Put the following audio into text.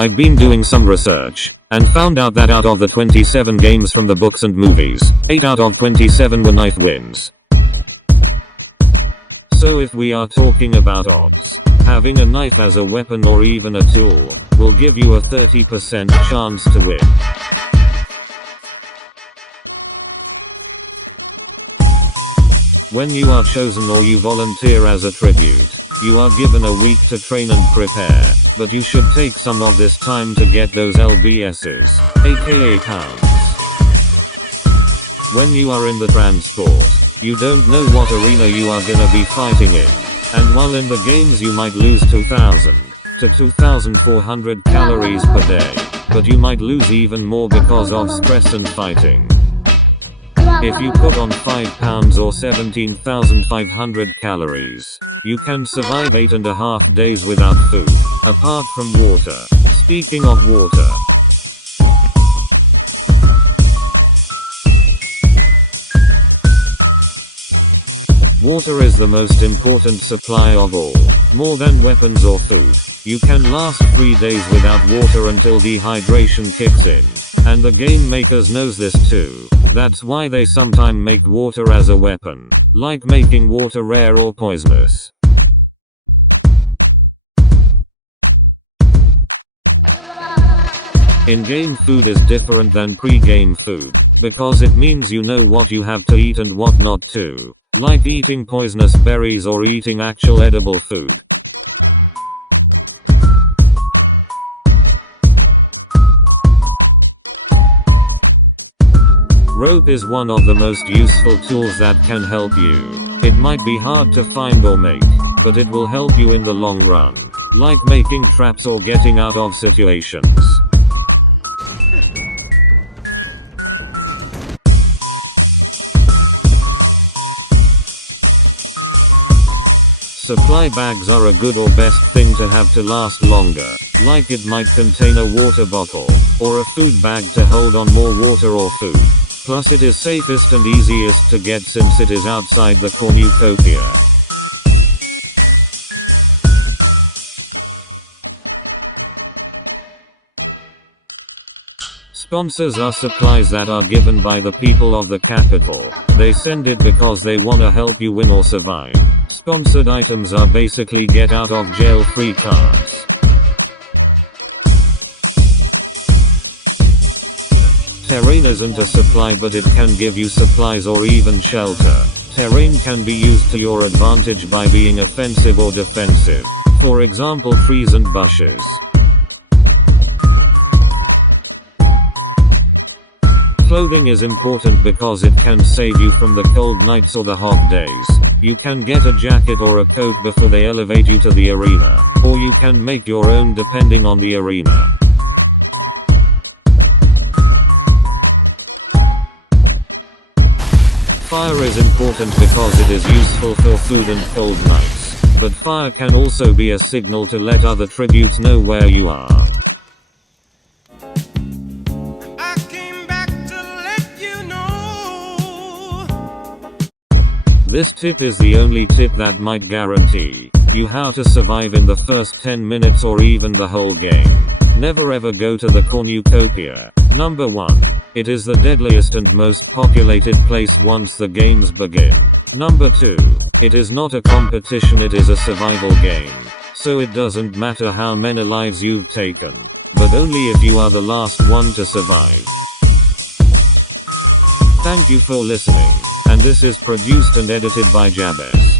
I've been doing some research, and found out that out of the 27 games from the books and movies, 8 out of 27 were knife wins. So if we are talking about odds, having a knife as a weapon or even a tool, will give you a 30% chance to win. When you are chosen or you volunteer as a tribute, you are given a week to train and prepare, but you should take some of this time to get those LBSs, aka pounds. When you are in the transport, you don't know what arena you are gonna be fighting in, and while in the games you might lose 2000 to 2400 calories per day, but you might lose even more because of stress and fighting. If you put on 5 pounds or 17,500 calories, you can survive 8.5 days without food, apart from water. Speaking of water, water is the most important supply of all. More than weapons or food, you can last 3 days without water until dehydration kicks in. And the game makers knows this too. That's why they sometimes make water as a weapon, like making water rare or poisonous. In-game food is different than pre-game food, because it means you know what you have to eat and what not to, like eating poisonous berries or eating actual edible food. Rope is one of the most useful tools that can help you. It might be hard to find or make, but it will help you in the long run, like making traps or getting out of situations. Supply bags are a good or best thing to have to last longer, like it might contain a water bottle, or a food bag to hold on more water or food. Plus it is safest and easiest to get since it is outside the cornucopia. Sponsors are supplies that are given by the people of the capital. They send it because they wanna help you win or survive. Sponsored items are basically get out of jail free cards. Terrain isn't a supply, but it can give you supplies or even shelter. Terrain can be used to your advantage by being offensive or defensive. For example, trees and bushes. Clothing is important because it can save you from the cold nights or the hot days. You can get a jacket or a coat before they elevate you to the arena, or you can make your own depending on the arena. Fire is important because it is useful for food and cold nights, but fire can also be a signal to let other tributes know where you are. I came back to let you know. This tip is the only tip that might guarantee you how to survive in the first 10 minutes or even the whole game. Never ever go to the cornucopia. Number 1. It is the deadliest and most populated place once the games begin. Number 2. It is not a competition, it is a survival game. So it doesn't matter how many lives you've taken, but only if you are the last one to survive. Thank you for listening, and this is produced and edited by Jabez.